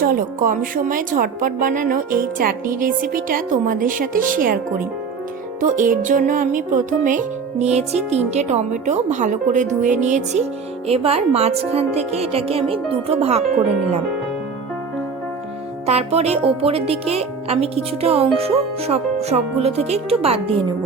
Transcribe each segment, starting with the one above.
চলো কম সময়ে ঝটপট বানানো এই চাটনির রেসিপিটা তোমাদের সাথে শেয়ার করি। তো এর জন্য আমি প্রথমে নিয়েছি 3টে টমেটো, ভালো করে ধুয়ে নিয়েছি। এবার মাঝখান থেকে এটাকে আমি দুটো ভাগ করে নিলাম। তারপরে ওপরের দিকে আমি কিছুটা অংশ সবগুলো থেকে একটু বাদ দিয়ে নেব।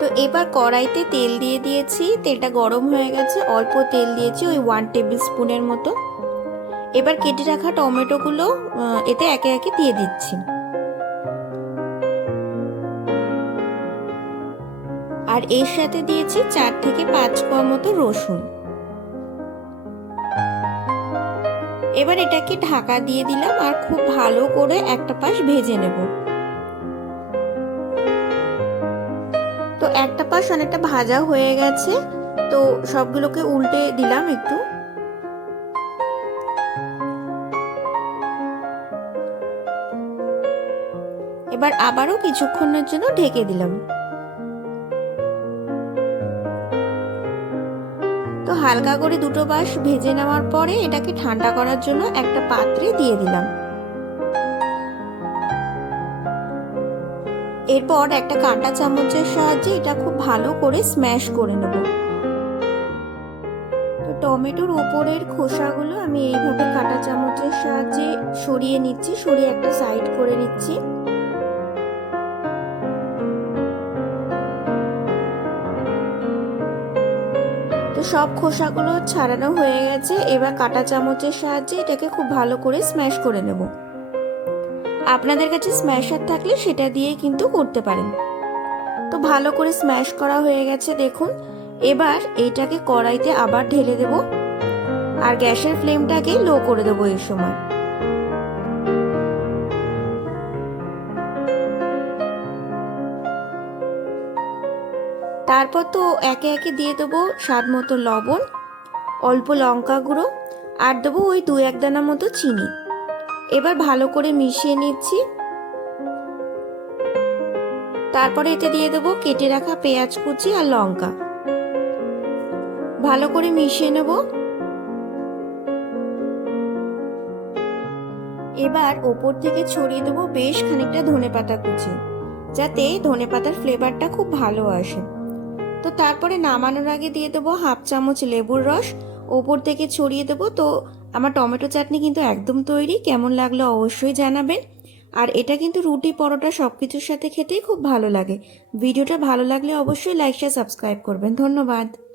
তো এবার কড়াইতে তেল দিয়ে দিয়েছি, তেলটা গরম হয়ে গেছে, অল্প তেল দিয়েছি, ওই 1 টেবিল স্পুনের মতো। এবার কেটে রাখা টমেটোগুলো এতে একে একে দিয়ে দিচ্ছি। আর এর সাথে দিয়েছি 4 থেকে 5 কোয়া মতো রসুন। এবার এটাকে ঢাকা দিয়ে দিলাম আর খুব ভালো করে একটা পাশ ভেজে নেব। তো একটা পাশ অনেকটা ভাজা হয়ে গেছে, তো সবগুলোকে উল্টে দিলাম একটু। এবার আবারও কিছুক্ষণের জন্য ঢেকে দিলাম। তো হালকা করে দুটো পাশ ভেজে নেওয়ার পরে এটাকে ঠান্ডা করার জন্য একটা পাত্রে দিয়ে দিলাম। এরপর একটা কাঁটা চামচের সাহায্যে এটা খুব ভালো করে স্ম্যাশ করে নেব। তো টমেটোর ওপরের খোসাগুলো আমি এইভাবে কাঁটা চামচের সাহায্যে সরিয়ে নিচ্ছি, সরিয়ে একটা সাইড করে নিচ্ছি। তো সব খোসাগুলো ছাড়ানো হয়ে গেছে। এবার কাঁটা চামচের সাহায্যে এটাকে খুব ভালো করে স্ম্যাশ করে নেব। আপনাদের কাছে স্ম্যাশার থাকলে সেটা দিয়ে কিন্তু করতে পারেন। তো ভালো করে স্ম্যাশ করা হয়ে গেছে দেখুন। এবার এইটাকে কড়াইতে আবার ঢেলে দেব আর গ্যাসের ফ্লেমটাকে লো করে দেবো এই সময়। তারপর তো একে একে দিয়ে দেবো স্বাদ মতো লবণ, অল্প লঙ্কা গুঁড়ো, আর দেবো ওই 2-1 দানা মতো চিনি। এবার ভালো করে মিশিয়ে নিচ্ছি। তারপরে এতে দিয়ে দেবো কেটে রাখা পেঁয়াজ কুচি আর লঙ্কা। ভালো করে মিশিয়ে নেব। এবার ওপর থেকে ছড়িয়ে দেবো বেশ খানিকটা ধনেপাতা কুচি, যাতে ধনেপাতার ফ্লেভারটা খুব ভালো আসে। তো তারপরে নামানোর আগে দিয়ে দেবো 1/2 চামচ লেবুর রস, ওপর থেকে ছড়িয়ে দেবো। তো আমার টমেটো চাটনি কিন্তু একদম তৈরি। কেমন লাগলো অবশ্যই জানাবেন। আর এটা কিন্তু রুটি, পরোটা সব কিছুর সাথে খেতেই খুব ভালো লাগে। ভিডিওটা ভালো লাগলে অবশ্যই লাইক শেয়ার সাবস্ক্রাইব করবেন। ধন্যবাদ।